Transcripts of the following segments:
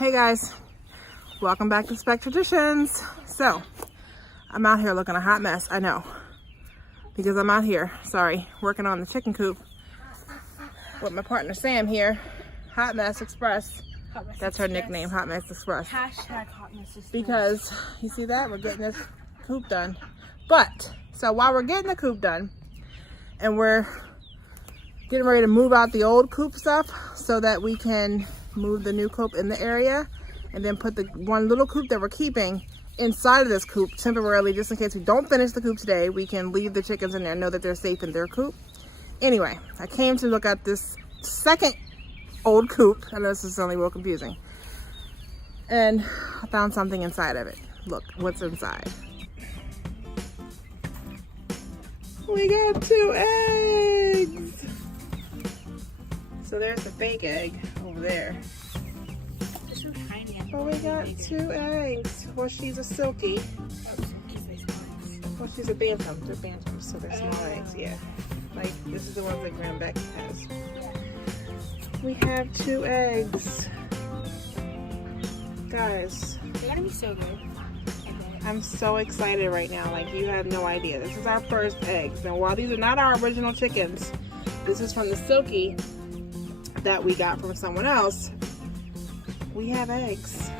Hey guys, welcome back to Sbeck Traditions. So, I'm out here looking a hot mess, I know. Because I'm out here, working on the chicken coop with my partner Sam here. Hot Mess Express. That's her nickname, Hot Mess Express. Hashtag Hot Mess Express. Because, you see that? We're getting this coop done. But, so while we're getting the coop done, and we're getting ready to move out the old coop stuff so that we can move the new coop in the area and then put the one little coop that we're keeping inside of this coop temporarily, just in case we don't finish the coop today. We can leave the chickens in there, know that they're safe in their coop. Anyway, I came to look at this second old coop. I know this is only a little confusing. And I found something inside of it. Look, what's inside. We got 2 eggs. So there's the fake egg over there. They're so tiny. But we got 2 eggs. Well, she's a silky. Well, she's a bantam. They're bantams, so they're small eggs, yeah. Like, this is the ones that Graham Beck has. We have 2 eggs. Guys. They're gonna be so good. I'm so excited right now. Like, you have no idea. This is our first eggs. Now, while these are not our original chickens, this is from the silky that we got from someone else. We have eggs.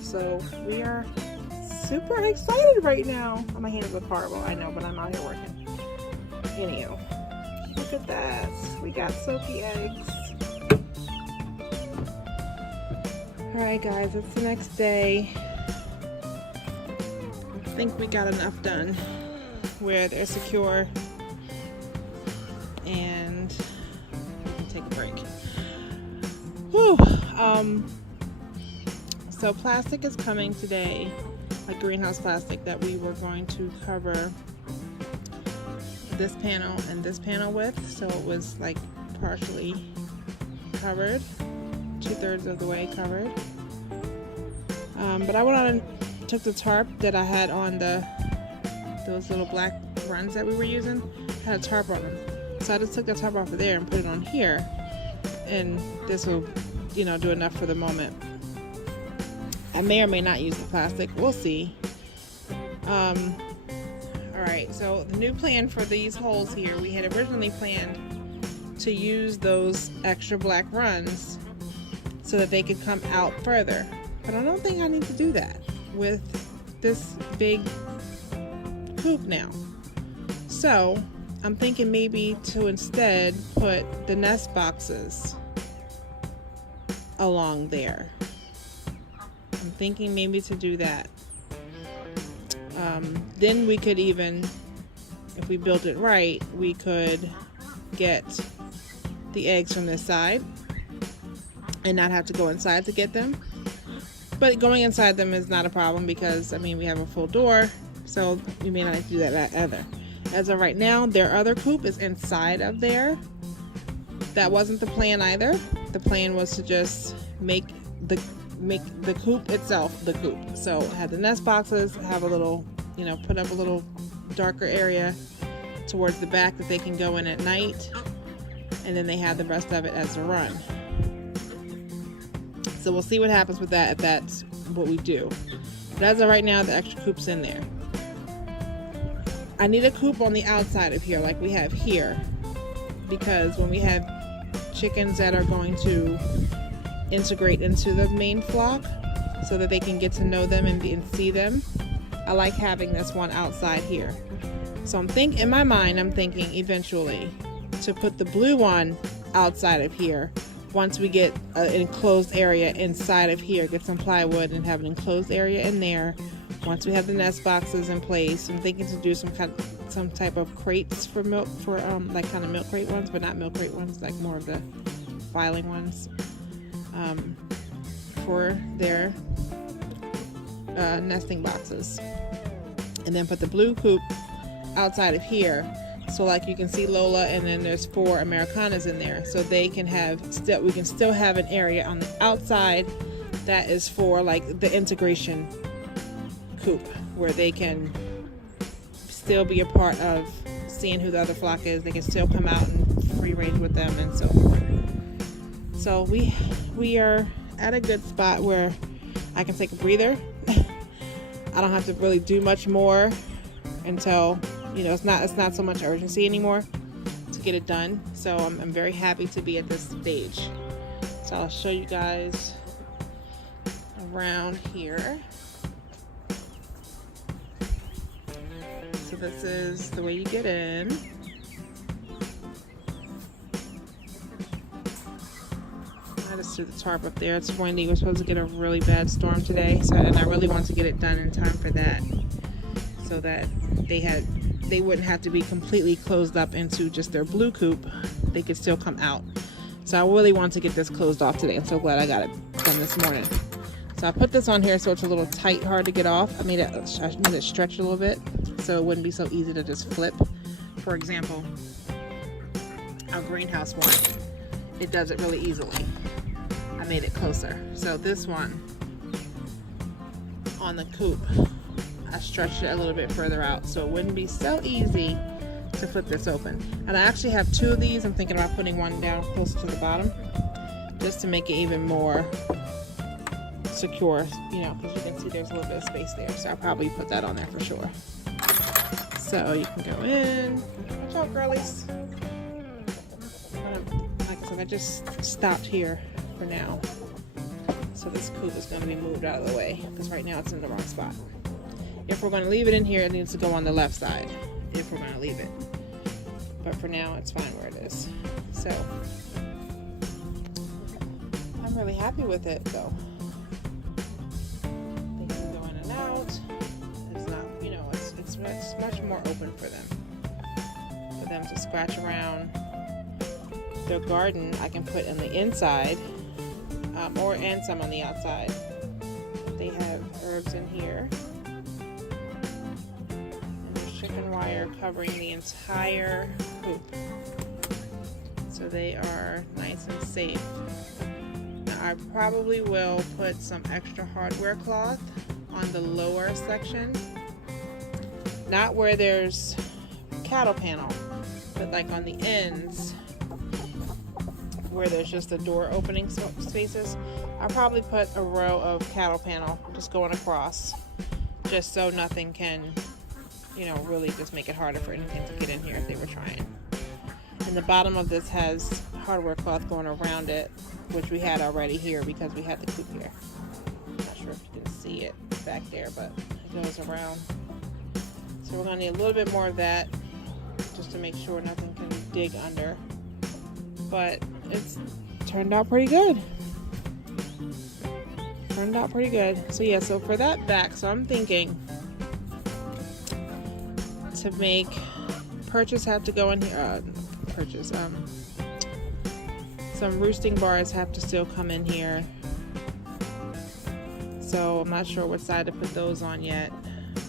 So, we are super excited right now. My hands look horrible, I know, but I'm out here working. Anywho, look at that. We got silky eggs. Alright guys, it's the next day. I think we got enough done where they're secure and we can take a break. Whew. So plastic is coming today, like greenhouse plastic that we were going to cover this panel and this panel with, so it was like partially covered, 2/3 of the way covered. But I went on and took the tarp that I had on those little black runs that we were using, had a tarp on them. So I just took the tarp off of there and put it on here, and this will, do enough for the moment. I may or may not use the plastic, we'll see. Alright, so the new plan for these holes here, we had originally planned to use those extra black runs so that they could come out further. But I don't think I need to do that with this big coop now. So I'm thinking maybe to instead put the nest boxes along there. I'm thinking maybe to do that. Then we could even, if we built it right, we could get the eggs from this side and not have to go inside to get them. But going inside them is not a problem because, we have a full door, so we may not have to do that either. As of right now, their other coop is inside of there. That wasn't the plan either. The plan was to just make the coop itself the coop. So have the nest boxes, have a little, put up a little darker area towards the back that they can go in at night, and then they have the rest of it as a run. So we'll see what happens with that if that's what we do. But as of right now, the extra coop's in there. I need a coop on the outside of here like we have here, because when we have chickens that are going to integrate into the main flock so that they can get to know them and see them, I like having this one outside here. So in my mind, I'm thinking eventually to put the blue one outside of here once we get an enclosed area inside of here, get some plywood and have an enclosed area in there. Once we have the nest boxes in place, I'm thinking to do some type of crates for milk, for like kind of milk crate ones, but not milk crate ones, like more of the filing ones, for their nesting boxes. And then put the blue coop outside of here, so like you can see Lola, and then there's 4 Americanas in there, so they can we can still have an area on the outside that is for like the integration coop, where they can still be a part of seeing who the other flock is. They can still come out and free range with them and so forth. So we are at a good spot where I can take a breather. I don't have to really do much more until, you know, it's not so much urgency anymore to get it done. So I'm very happy to be at this stage. So I'll show you guys around here. So this is the way you get in. I just threw the tarp up there. It's windy. We're supposed to get a really bad storm today, and I really want to get it done in time for that, so that they wouldn't have to be completely closed up into just their blue coop. They could still come out. So I really want to get this closed off today. I'm so glad I got it done this morning. So I put this on here so it's a little tight, hard to get off. I made it stretch a little bit so it wouldn't be so easy to just flip. For example, our greenhouse one, it does it really easily. I made it closer. So this one on the coop, I stretched it a little bit further out so it wouldn't be so easy to flip this open. And I actually have two of these. I'm thinking about putting one down closer to the bottom just to make it even more secure, you know, because you can see there's a little bit of space there. So I'll probably put that on there for sure. So you can go in. Watch out, girlies. Like I said, I just stopped here for now. So this coop is going to be moved out of the way because right now it's in the wrong spot. If we're going to leave it in here, it needs to go on the left side if we're going to leave it. But for now, it's fine where it is. So I'm really happy with it though. They can go in and out. It's not, you know, it's much more open for them to scratch around. Their garden I can put in the inside and some on the outside. They have herbs in here. And there's chicken wire covering the entire coop. So they are nice and safe. Now I probably will put some extra hardware cloth on the lower section. Not where there's cattle panel, but like on the ends where there's just the door opening spaces. I'll probably put a row of cattle panel just going across, just so nothing can, you know, really just make it harder for anything to get in here if they were trying. And the bottom of this has hardware cloth going around it, which we had already here because we had the coop here. I'm not sure if you can see it back there, but it goes around. So we're gonna need a little bit more of that just to make sure nothing can dig under. But it's turned out pretty good. So yeah, so for that back, so I'm thinking to make purchase have to go in here. Some roosting bars have to still come in here. So I'm not sure what side to put those on yet,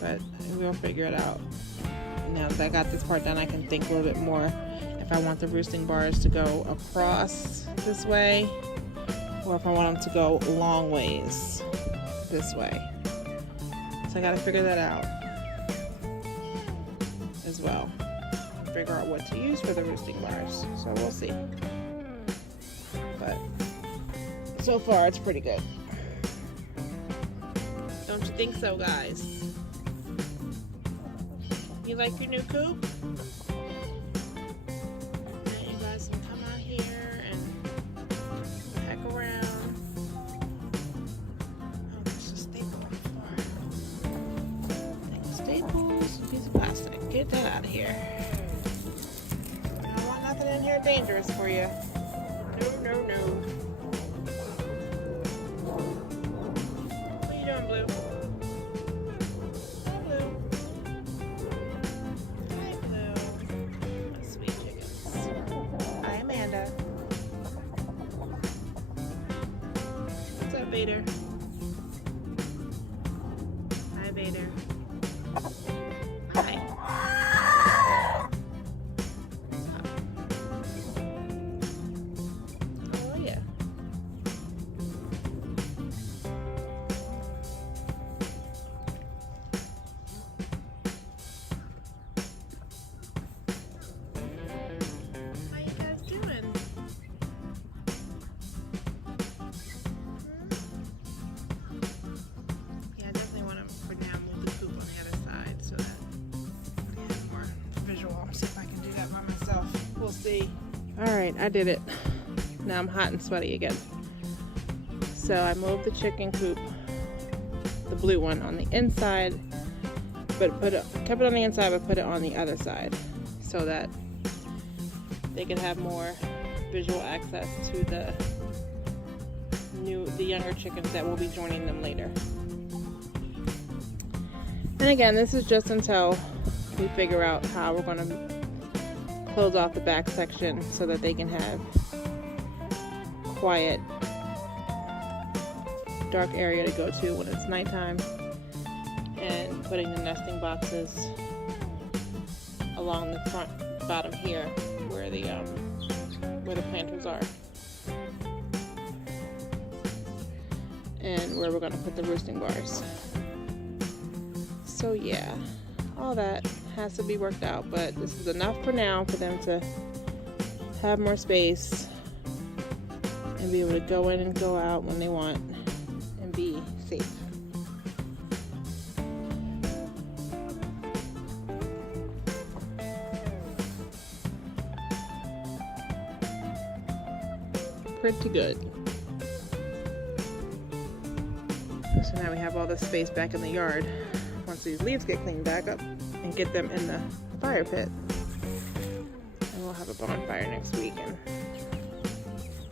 but we'll figure it out. Now that I got this part done, I can think a little bit more if I want the roosting bars to go across this way or if I want them to go long ways this way. So I got to figure that out as well. Figure out what to use for the roosting bars. So we'll see. But so far it's pretty good. Don't you think so, guys? You like your new coop? You guys can come out here and heck around. Oh, there's a staple on the floor. Staples, piece of plastic. Get that out of here. I don't want nothing in here dangerous for you. No. What are you doing, Blue? Vader. Hi, Vader. Hi. Oh, yeah. How you guys doing? see. Alright, I did it. Now I'm hot and sweaty again. So I moved the chicken coop, the blue one, on the inside, but kept it on the inside, but put it on the other side so that they could have more visual access to the younger chickens that will be joining them later. And again, this is just until we figure out how we're going to close off the back section so that they can have quiet, dark area to go to when it's nighttime, and putting the nesting boxes along the front bottom here where the planters are, and where we're going to put the roosting bars. So yeah, all that has to be worked out, but this is enough for now for them to have more space and be able to go in and go out when they want and be safe. Pretty good. So now we have all this space back in the yard once these leaves get cleaned back up and get them in the fire pit. And we'll have a bonfire next week and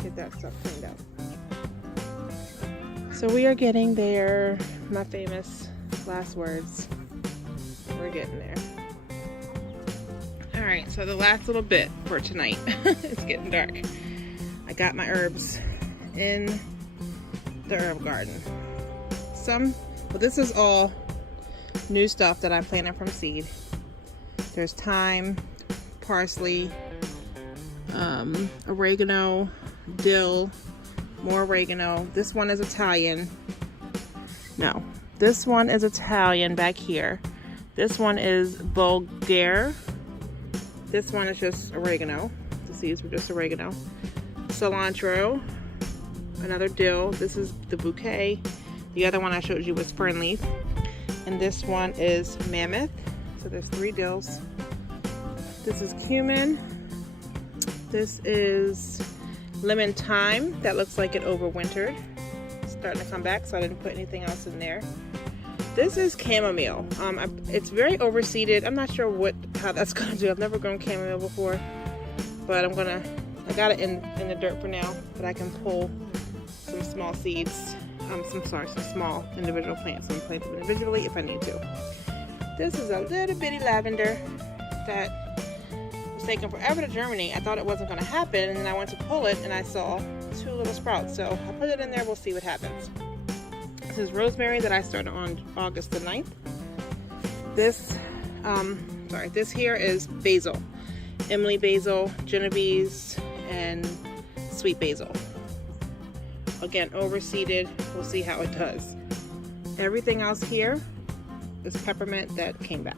get that stuff cleaned up. So we are getting there. My famous last words. We're getting there. Alright, so the last little bit for tonight. It's getting dark. I got my herbs in the herb garden. Well, this is all new stuff that I'm planting from seed. There's thyme, parsley, oregano, dill, more oregano. This one is Italian. No, this one is Italian back here. This one is Bulgare. This one is just oregano. The seeds were just oregano. Cilantro, another dill. This is the bouquet. The other one I showed you was fern leaf. And this one is mammoth. So there's 3 dills. This is cumin. This is lemon thyme. That looks like it overwintered. It's starting to come back, so I didn't put anything else in there. This is chamomile. It's very overseeded. I'm not sure how that's gonna do. I've never grown chamomile before, but I got it in the dirt for now, but I can pull some small seeds. Some small individual plants and plant them individually if I need to. This is a little bitty lavender that was taking forever to germinate. I thought it wasn't going to happen, and then I went to pull it and I saw 2 little sprouts. So I put it in there. We'll see what happens. This is rosemary that I started on August the 9th. This here is basil. Emily basil, Genovese, and sweet basil. Again, overseeded. We'll see how it does. Everything else here is peppermint that came back.